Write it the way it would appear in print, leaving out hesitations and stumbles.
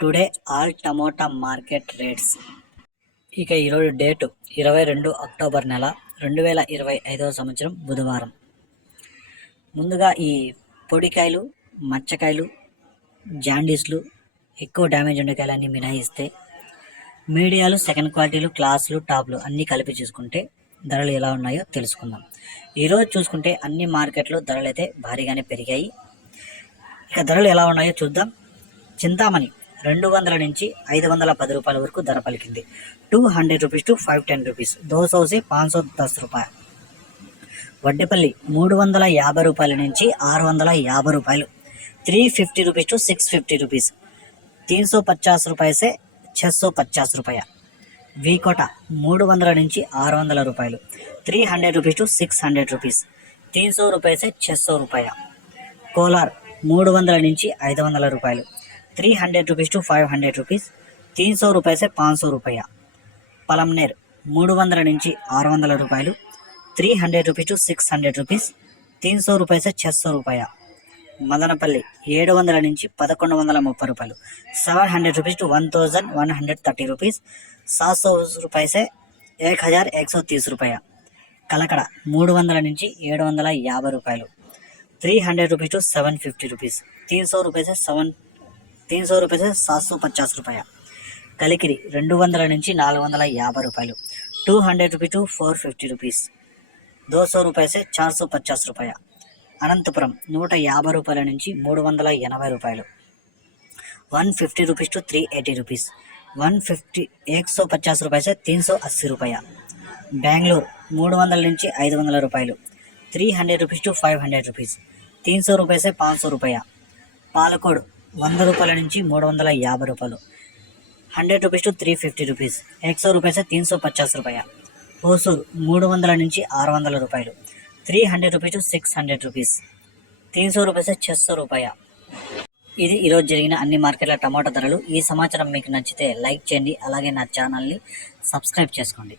Today all tomato market rates. ఇక ఈరోజు date 22 October నెల 2025 సంవత్సరం బుధవారం. ముందుగా ఈ పొడికాయలు, మచ్చకాయలు, జాండీస్లు, ఎక్కువ డ్యామేజ్ ఉండే కాయలన్నీ మినహాయిస్తే మీడియాలు, సెకండ్ క్వాలిటీలు, క్లాసులు, టాప్లు అన్నీ కలిపి చూసుకుంటే ధరలు ఎలా ఉన్నాయో తెలుసుకుందాం. ఈరోజు చూసుకుంటే అన్ని మార్కెట్లో ధరలు అయితే భారీగానే పెరిగాయి. ఇక ధరలు ఎలా ఉన్నాయో చూద్దాం. చింతామణి 200 నుంచి 510 రూపాయల వరకు ధర పలికింది. 200 రూపీస్ టు 510 రూపీస్. 200 से 510 రూపాయలు. వడ్డేపల్లి 350 రూపాయల నుంచి 650 రూపాయలు. 350 రూపీస్ టు 650 రూపీస్. 350 రూపాయ से 650 రూపాయ. వీకోట 300 నుంచి 600 రూపాయలు. 300 రూపీస్ టు 600 రూపీస్. 300 రూపాయ से 600 రూపాయ. కోలార్ 300 నుంచి 500 రూపాయలు. 300 రూపీస్ టు 500 రూపీస్. 300 రూపాయ से 500 రూపాయ. పలమనేర్ 300 నుంచి 600 రూపాయలు. 300 రూపీస్ టు 600 రూపీస్. 300 రూపాయ से 600 రూపాయ. మదనపల్లి 700 నుంచి 1130 రూపాయలు. 700 రూపీస్ టు 1130 రూపీస్. 700 రూపాయ से 1130 రూపాయ. కలకడ 300 నుంచి 750 రూపాయలు. 300 రూపీస్ టు 750 రూపీస్. 300 రూపాయ से 750 రూపాయ. కలికిరి 200 నుంచి 450 రూపాయలు. 200 రూపీస్ టు 450 రూపీస్. 200 రూపాయ से 450 రూపాయ. అనంతపురం 150 రూపాయల నుంచి 380 రూపాయలు. 150 రూపీస్ టు 380 రూపీస్. 150 రూపాయ से 380 రూపాయ. బెంగళూరు 300 నుంచి 500 రూపాయలు. 300 రూపీస్ టు 500 రూపీస్. 300 రూపాయ से 500 రూపాయ. పాలకోడు 100 రూపాయల నుంచి 350 రూపాయలు. 100 రూపీస్ టు 350 రూపీస్. 100 రూపాయ से 350 రూపాయ. హోసూరు 300 నుంచి 600 రూపాయలు. 300 రూపీస్ టు 600 రూపీస్. 300 రూపాయ से 600 రూపాయ. ఇది ఈరోజు జరిగిన అన్ని మార్కెట్ల టమాటా ధరలు. ఈ సమాచారం మీకు నచ్చితే లైక్ చేయండి, అలాగే నా ఛానల్ని సబ్స్క్రైబ్ చేసుకోండి.